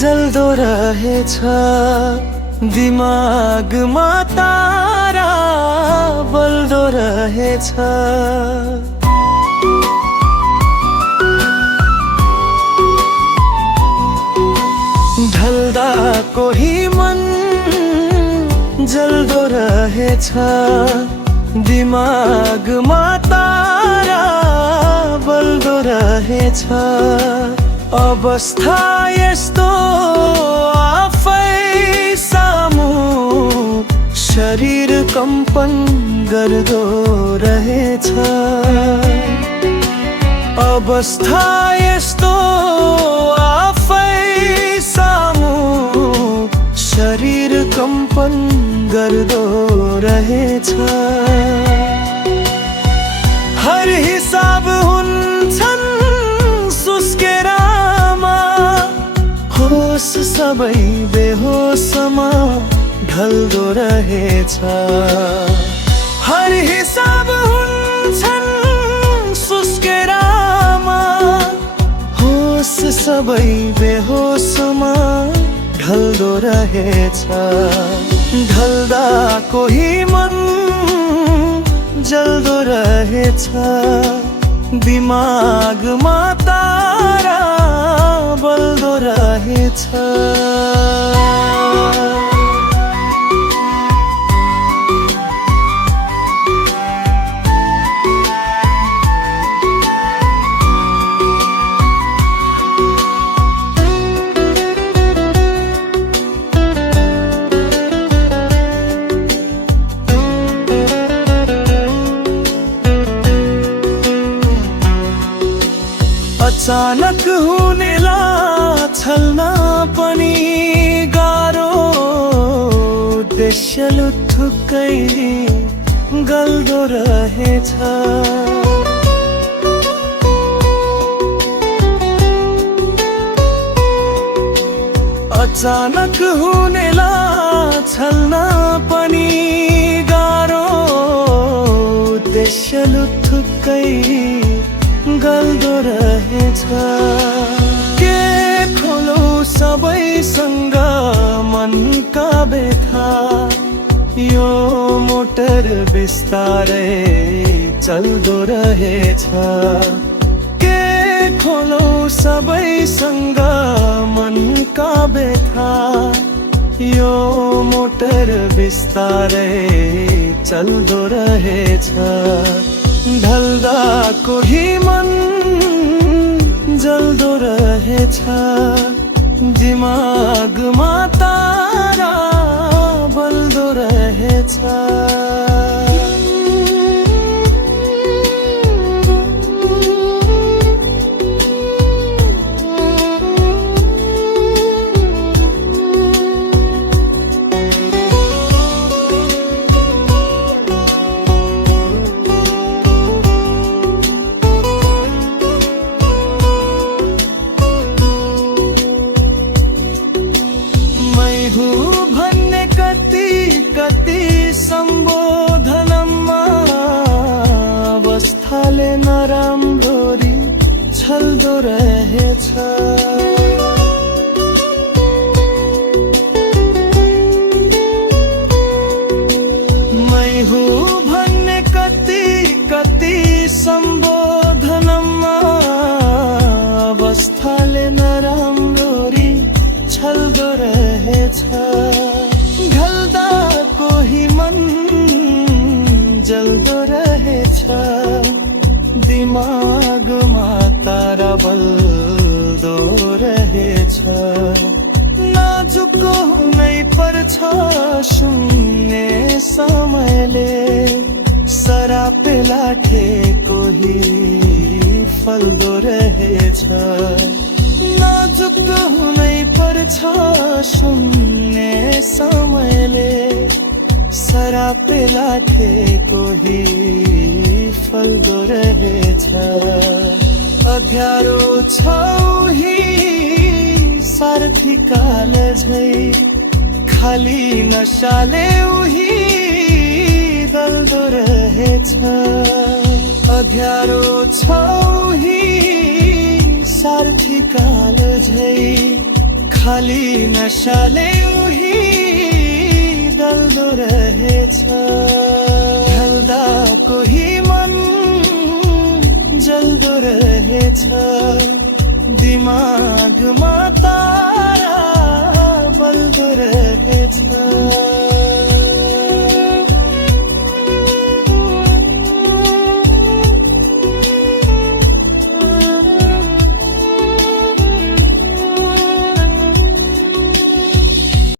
जल्दो रहेछ दिमागमा तारा बल्दो रहेछ। ढल्दा कोही मन जल्दो रहेछ दिमागमा तारा बल्दो रहेछ। अवस्था यस्तो आफै सामु शरीर कम्पन गर्दो रहेछ। अवस्था यस्तो आफै सामु शरीर कम्पन गर्दो रहेछ। हर हिसाब हुन्छन् सुस्केरामा होस सबै बेहोसमा ढल्दो रहेछ। हर हिसाब हुन्छन् सुस्केरामा होस सबै बेहोसमा ढल्दो रहेछ। ढल्दा कोही मन जल्दो रहेछ दिमागमा तारा बल्दो रहेछ। अचानक हुनेला छल्न पनि गाह्रो उद्देश्य लुथुक्कै गल्दो रहेछ। अचानक हुनेला छल्न पनि गाह्रो उद्देश्य लुथुक्कै गल्दो रहेछ। के खोलो सबैसँग मनका बेथा यो मोटर बिस्तारै चल्दो रहेछ। के खोलो सबैसँग मनका बेथा यो मोटर बिस्तारै चल्दो रहेछ। ढल्दा कोही मन जल्दो रहेछ दिमागमा तारा बल्दो रहेछ। भन्ने कति कति सम्बोधनमा अवस्थाले नराम्रोरी छल्दो रहेछ। मै हुँ भन्ने कति कति सम्बोधनमा अवस्थाले नराम्रोरी छल्दो रहेछ। ढल्दा कोही मन जल्दो रहेछ दिमागमा तारा बल्दो रहेछ। नाजुक हुनै पर्छ सुन्ने समयले सरापे लाठे कोही फल्दो रहेछ। नाजुक हुनै पर्छ सुन्ने समयले सरापे लाठे कोही फल्दो रहेछ। अध्यारो छौही सारथी काल झै खाली नशाले उही दल्दो रहेछ। अध्यारो छौही सारथी काल झै खाली नशाले उही डल्दो रहेछ ढल्दा कोही मन जल्दो रहेछ दिमागमा तार